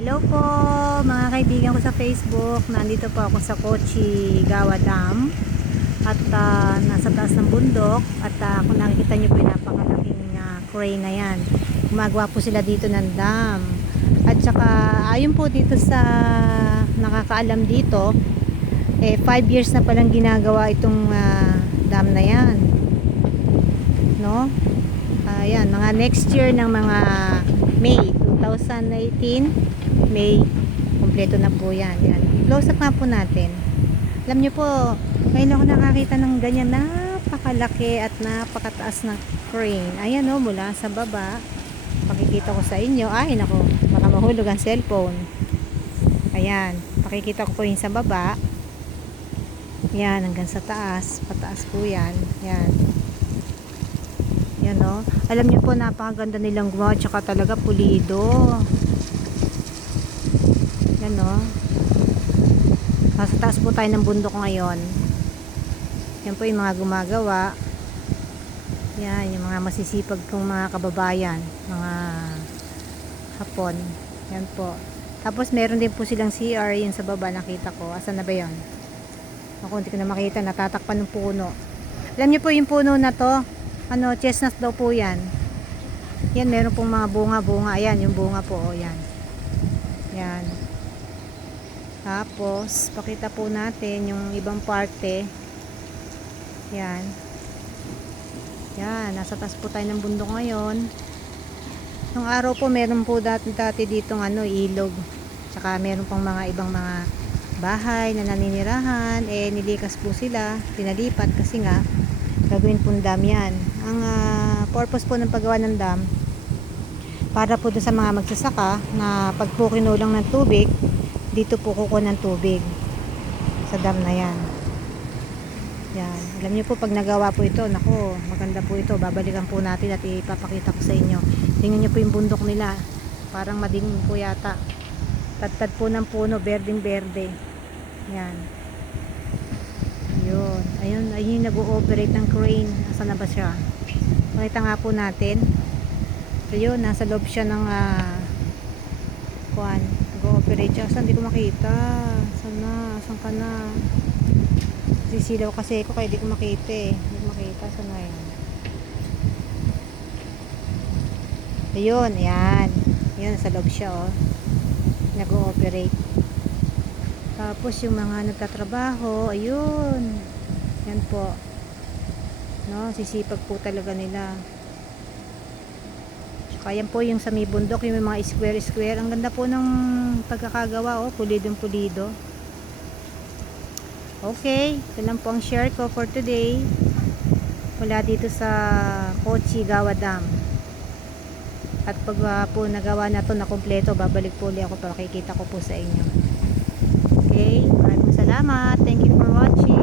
Hello po mga kaibigan ko sa Facebook. Nandito po ako sa Kochi Gawa Dam at nasa taas ng bundok at kung nakikita nyo po yung napakalaking crane na yan. Gumagawa po sila dito ng dam at saka ayon po dito sa nakakaalam dito 5 years na palang ginagawa itong dam na yan, no? Ayan, mga next year ng mga May 2018 May, kompleto na po yan. Yan. Close up nga po natin. Alam nyo po, ngayon ako nakakita ng ganyan napakalaki at napakataas na crane. Ayan o, mula sa baba. Pakikita ko sa inyo. Ay, nako, baka mahulog ang cellphone. Ayan, pakikita ko po yung sa baba. Yan, hanggang sa taas. Pataas po yan. Yan. Yan o. Alam nyo po, napakaganda nilang gumawa. Tsaka talaga pulido. Yan o. Nasa taas po tayo ng bundok ngayon. Yan po yung mga gumagawa. Yan, yung mga masisipag kong mga kababayan. Mga Hapon. Yan po. Tapos meron din po silang CR yun sa baba, nakita ko. Asan na ba yan? Ako, hindi ko na makita. Natatakpan ng puno. Alam niyo po yung puno na to? Ano, chestnut daw po yan. Yan, meron pong mga bunga-bunga. Ayan, yung bunga po. O, yan. Yan. Tapos, pakita po natin yung ibang parte. Yan. Yan, nasa taas po tayo ng bundok ngayon. Nung araw po, meron po dati ditong ilog. Tsaka meron pong mga ibang mga bahay na naninirahan. Nilikas po sila, pinalipat kasi nga, gagawin pong dam yan. Ang purpose po ng paggawa ng dam, para po doon sa mga magsasaka na pag po kinulang ng tubig, dito po kukuha ng tubig sa dam na yan. Yan. Alam niyo po pag nagawa po ito, nako, maganda po ito. Babalikan po natin at ipapakita ko sa inyo. Tingnan niyo po yung bundok nila. Parang madingin po yata. Tad-tad po ng puno, berdeng berde. Yan. Yun. Ayun, ayun nag-ooperate ng crane. Nasaan na ba siya? Pakita nga po natin. So yun, nasa loob siya ng kuan. Nag-ooperate siya. Saan? Hindi ko makita. Saan na? Saan ka na? Sisilaw kasi ako kaya hindi ko makita eh. Hindi ko makita. Saan na yun? Ayun, ayan. Ayun, nasa loob siya oh. Nag-ooperate. Tapos yung mga nagtatrabaho, ayun. Yan po. No, sisipag po talaga nila. Kaya po yung sa may bundok, yung mga square-square. Ang ganda po ng pagkakagawa, oh. Pulidong-pulido. Okay, ito lang po ang share ko for today. Mula dito sa Kochi Gawa Dam. At pag po nagawa na to na kompleto, babalik po ulit ako para makikita ko po sa inyo. Okay, maraming salamat. Thank you for watching.